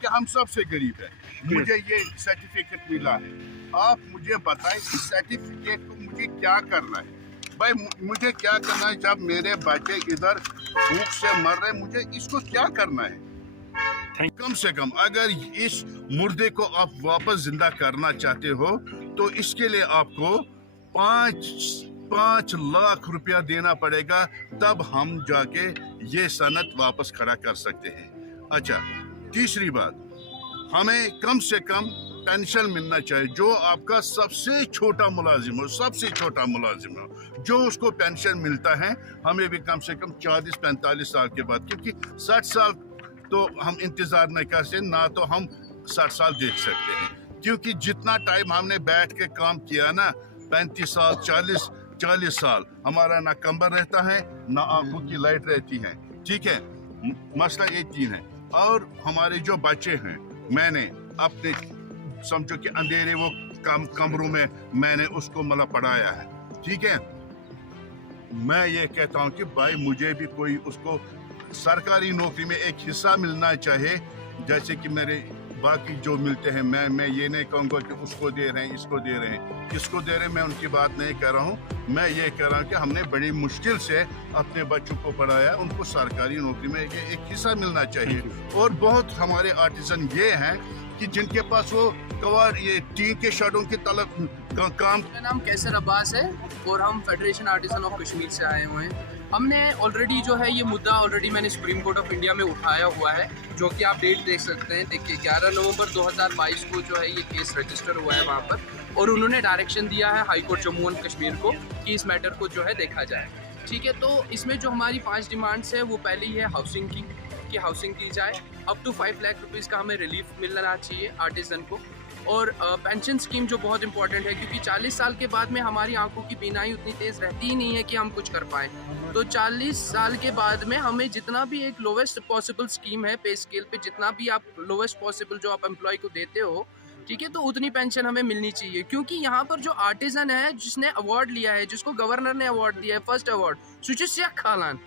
कि हम सबसे गरीब हैं, मुझे ये सर्टिफिकेट मिला है। आप मुझे बताएं इस सर्टिफिकेट को मुझे क्या करना है? भाई मुझे क्या करना है जब मेरे बच्चे इधर भूख से मर रहे, मुझे इसको क्या करना है? कम से कम अगर इस मुर्दे को आप वापस जिंदा करना चाहते हो तो इसके लिए आपको 5 लाख रुपया देना पड़ेगा, तब हम जाके ये सनद वापस खड़ा कर सकते हैं। अच्छा, तीसरी बात, हमें कम से कम पेंशन मिलना चाहिए। जो आपका सबसे छोटा मुलाजिम हो, सबसे छोटा मुलाजिम हो, जो उसको पेंशन मिलता है, हमें भी कम से कम 40-45 साल के बाद, क्योंकि 60 साल तो हम इंतजार नहीं कर सकते, ना तो हम 60 साल देख सकते हैं, क्योंकि जितना टाइम हमने बैठ के काम किया ना, 35 साल 40 साल, हमारा ना कंबर रहता है ना आंखों की लाइट रहती है। ठीक है, मसला ये 3 है। और हमारे जो बच्चे हैं, मैंने अपने समझो कि अंधेरे वो कमरों में मैंने उसको मतलब पढ़ाया है। ठीक है, मैं ये कहता हूँ कि भाई मुझे भी कोई उसको सरकारी नौकरी में एक हिस्सा मिलना चाहिए, जैसे कि मेरे बाकी जो मिलते हैं। मैं ये नहीं कहूँगा कि उसको दे रहे हैं, इसको दे रहे हैं, किसको दे रहे हैं, मैं उनकी बात नहीं कर रहा हूँ। मैं ये कह रहा हूँ कि हमने बड़ी मुश्किल से अपने बच्चों को पढ़ाया, उनको सरकारी नौकरी में ये एक हिस्सा मिलना चाहिए। और बहुत हमारे आर्टिसन ये हैं कि जिनके पास वो कवर ये टीन के शर्टों की तलब काम। मेरा नाम कैसर अब्बास है और हम फेडरेशन आर्टिसन ऑफ कश्मीर से आए हुए हैं। हमने ऑलरेडी जो है ये मुद्दा ऑलरेडी मैंने सुप्रीम कोर्ट ऑफ इंडिया में उठाया हुआ है, जो कि आप डेट देख सकते हैं। देखिए 11 नवंबर 2022 को जो है ये केस रजिस्टर हुआ है वहाँ पर, और उन्होंने डायरेक्शन दिया है high court Jammu and Kashmir को कि इस मैटर को जो है देखा जाए। ठीक है, तो इसमें जो हमारी 5 डिमांड्स है वो पहली है हाउसिंग की हाउसिंग की जाए। अप टू 5 लाख रुपीज़ का हमें रिलीफ मिलना चाहिए आर्टिसन को। और पेंशन स्कीम जो बहुत इंपॉर्टेंट है, क्योंकि 40 साल के बाद में हमारी आंखों की बीनाई उतनी तेज़ रहती ही नहीं है कि हम कुछ कर पाए। तो 40 साल के बाद में हमें जितना भी एक लोवेस्ट पॉसिबल स्कीम है, पे स्केल पे जितना भी आप लोवेस्ट पॉसिबल जो आप एम्प्लॉय को देते हो, ठीक है, तो उतनी पेंशन हमें मिलनी चाहिए। क्योंकि यहाँ पर जो आर्टिसन है जिसने अवार्ड लिया है, जिसको गवर्नर ने अवार्ड दिया है, फर्स्ट अवार्ड, सुचित खालान,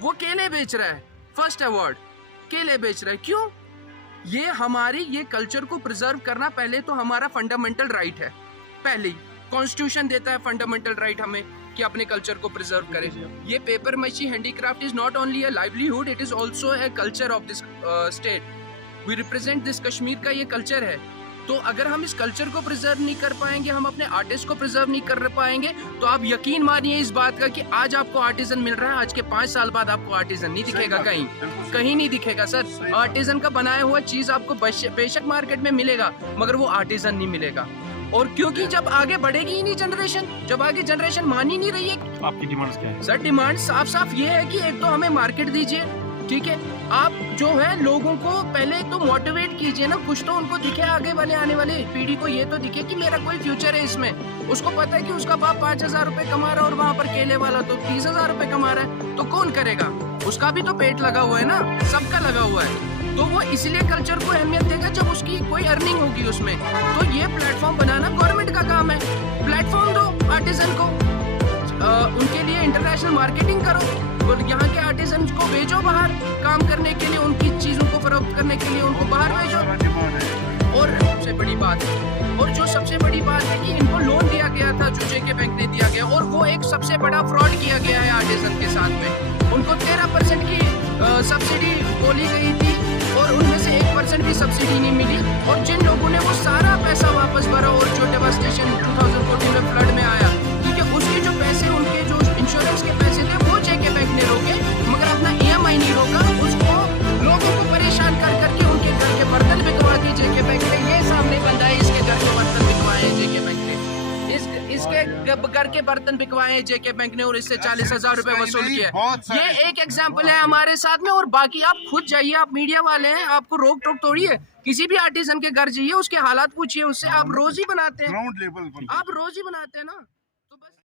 वो केले बेच रहा है। फर्स्ट अवार्ड केले बेच रहा है। क्यों? ये हमारी ये कल्चर को प्रिजर्व करना पहले तो हमारा फंडामेंटल राइट है। पहले कॉन्स्टिट्यूशन देता है फंडामेंटल राइट हमें कि अपने कल्चर को प्रिजर्व करें। ये paper mache handicraft is not only a livelihood, it is also a culture of this state. We represent this Kashmir का ये कल्चर है। तो अगर हम इस कल्चर को प्रिजर्व नहीं कर पाएंगे, हम अपने आर्टिस्ट को प्रिजर्व नहीं कर पाएंगे, तो आप यकीन मानिए इस बात का कि आज आपको आर्टिजन मिल रहा है, आज के 5 साल बाद आपको आर्टिजन नहीं दिखेगा, कहीं नहीं दिखेगा सर। आर्टिजन का बनाया हुआ चीज आपको बेशक मार्केट में मिलेगा, मगर वो आर्टिजन नहीं मिलेगा। और क्योंकि जब आगे बढ़ेगी ही नहीं जनरेशन, जब आगे जनरेशन मान ही नहीं रही है। आपकी डिमांड्स क्या है सर? डिमांड साफ साफ ये है कि एक तो हमें मार्केट दीजिए, ठीक है, आप जो है लोगों को पहले तो मोटिवेट कीजिए ना, कुछ तो उनको दिखे, आगे वाले आने वाले पीढ़ी को ये तो दिखे कि मेरा कोई फ्यूचर है इसमें। उसको पता है कि उसका बाप 5,000 रुपए कमा रहा है और वहाँ पर केले वाला तो 30,000 रुपए कमा रहा है, तो कौन करेगा? उसका भी तो पेट लगा हुआ है ना, सबका लगा हुआ है। तो वो इसलिए कल्चर को अहमियत देगा जब उसकी कोई अर्निंग होगी उसमें। तो ये प्लेटफॉर्म बनाना गवर्नमेंट का काम है। प्लेटफॉर्म दो आर्टिजन को, उनके लिए इंटरनेशनल मार्केटिंग करो, और यहाँ के आर्टिजन को भेजो बाहर काम करने के लिए, उनकी चीज़ों को फरोख्त करने के लिए उनको बाहर भेजो। और सबसे बड़ी बात है, और जो सबसे बड़ी बात है कि इनको लोन दिया गया था जो जेके बैंक ने दिया गया, और वो एक सबसे बड़ा फ्रॉड किया गया है आर्टिजन के साथ में। उनको 13% की सब्सिडी बोली गई थी और उनमें से 1% भी सब्सिडी नहीं मिली। और जिन लोगों ने वो सारा पैसा वापस भरा और छोटे बस स्टेशन 2014 में फ्लड में आया, ठीक है, उसके जो पैसे, उनके जो इंश्योरेंस के पैसे थे वो जेके बैंक ने रोके, मगर अपना EMI नहीं रोका। उसको लोगों को परेशान कर करके उनके घर के बर्तन बिकवा दिए जेके बैंक ने। ये सामने बंदा है, इसके घर के बर्तन बिकवाए जेके बैंक ने, इसके घर के बर्तन बिकवाए जेके बैंक ने और इससे 40,000 रुपए वसूल किया। ये एक एग्जाम्पल है हमारे साथ में। और बाकी आप खुद जाइए, आप मीडिया वाले हैं, आपको रोक टोक थोड़ी है। किसी भी आर्टिसन के घर जाइए, उसके हालात पूछिए उससे। आप रोज ही बनाते हैं, आप रोज ही बनाते हैं ना।